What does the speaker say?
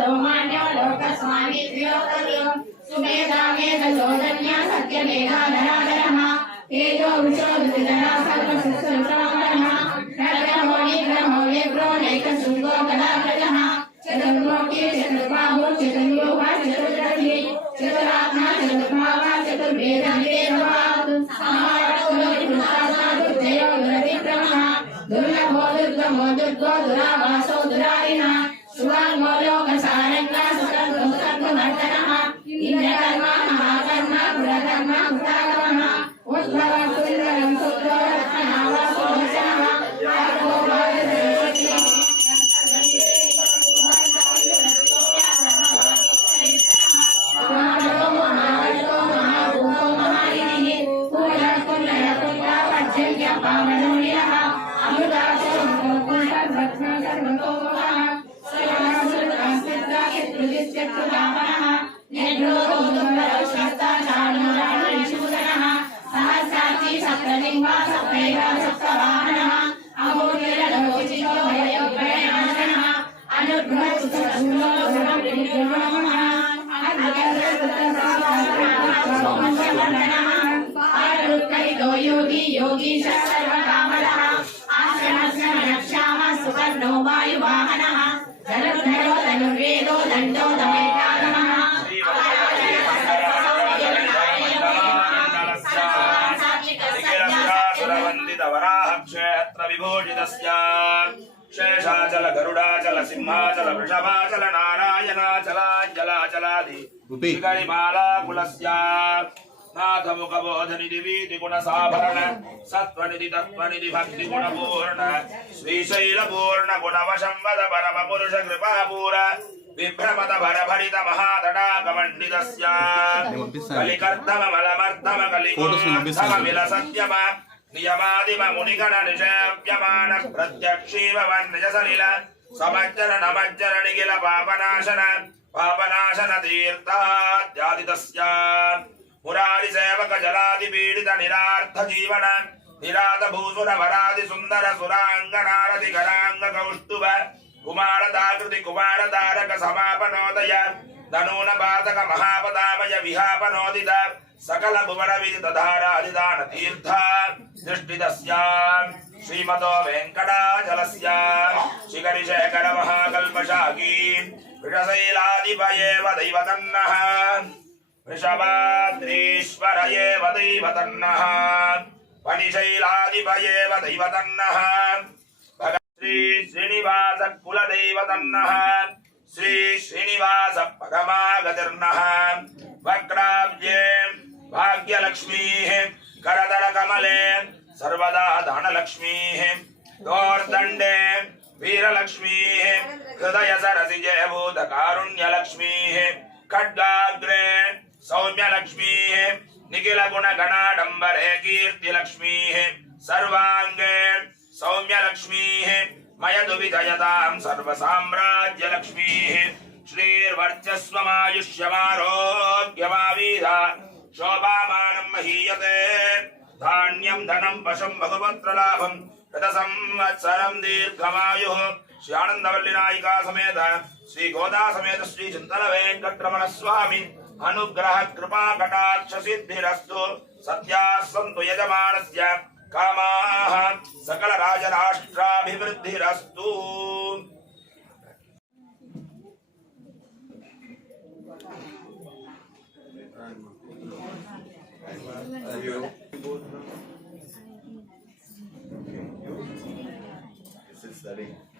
लोमान्यो लोकस्वामी त्रिलोकयो सुमेधा मेधशोधन्या सत्यमेधाधराधरः तेजो विशोधुजना सर्वसुसंसारः नरग्रहो निग्रहो निग्रो नैकशृङ्गो गदाग्रजः चतुर्लोके चतुर्बाहो चतुर्योगा चतुर्दशी चतुरात्मा चतुर्भावा चतुर्वेदा वेदवात् समाजो दुर्विक्रमः दुर्लभो दुर्गमो दुर्गो दुरावासो दुरारिणः सुवाङ्गो लोकसारङ्गा सर्वमर्दनः इन्द्रकर्मा महाकर्मा पुरकर्मा पुरागमः उद्भवः सुन्दरं सुन्दरो रत्ननावासो भूषणः आर्गो योगी योगी सर्वकामदः आश्रमस्य रक्षामः सुवर्णो वायुवाहनः धनुर्धरो धनुर्वेदो दण्डो दमयतागमः क्षेत्र विभूषितस्य शेषाचल गरुडाचल सिंहाचल वृषभाचल नारायणाचलाचलाचलादि श्रीगरिमाला कुलस्य नाथ मुखबोधनिधि वीति गुणसाभरण सत्वनिधि तत्वनिधि भक्ति गुणपूर्ण श्रीशैलपूर्ण गुणवशंवद परम पुरुष कृपापूर विभ्रमद भरभरित महातडाकमण्डितस्य कलिकर्दम मलमर्दम कलिकोर्दम विलसत्यम नियमादिम मुनिगण निषेव्यमान प्रत्यक्षीव वन्निज सलिल समज्जन नमज्जन निखिल पापनाशन तीर्थाद्यादितस्य मुरारी सेवक जलादि पीड़ित निरार्थ जीवन निरात भूसुर भरादि सुंदर सुरांगनारति गणांग कौस्तुभ कुमार दाकृति कुमार तारक समापनोदय धनून पातक महापदामय विहापनोदित सकल भुवन विदित धारादिदान तीर्थ दृष्टितस्य श्रीमतो वेंकटाचलस्य शिखरि शेखर महाकल्पशाखी वृषशैलाधिपयेव दैवतन्नः वृषभाद्रीश्वर एव दैवतन्नः फणिशैलाधिपयेव दैवतन्नः श्री श्रीनिवास कुलदैवतन्नः श्री श्रीनिवास परमागतिर्नः वक्राब्जे भाग्यलक्ष्मीः करदर कमले सर्वदा धनलक्ष्मीः दोर्दण्डे वीरलक्ष्मीः हृदय सरसिजे भूतकारुण्यलक्ष्मीः खड्गाग्रे सौम्यलक्ष्मीः निखिल गुणगणाडम्बरे कीर्तिलक्ष्मीः सर्वाङ्गे सौम्यलक्ष्मीः मयदु विजयतां सर्वसाम्राज्यलक्ष्मीः श्रीर्वर्चस्वमायुष्यमारोग्यमावीधा शोभामानं महीयते धान्यं धनं वशं बहुपुत्रलाभं रथसंवत्सरं दीर्घमायुः श्री आनंदवल्ली नायिका समेत श्री गोदा समेत श्री चिंतन वेंकटरमण स्वामी अनुग्रह कृपा कटाक्ष सिद्धिरस्तु सत्यासन्तु यजमानस्य कामाः सकल राजराष्ट्राभिवृद्धिरस्तु। Studying.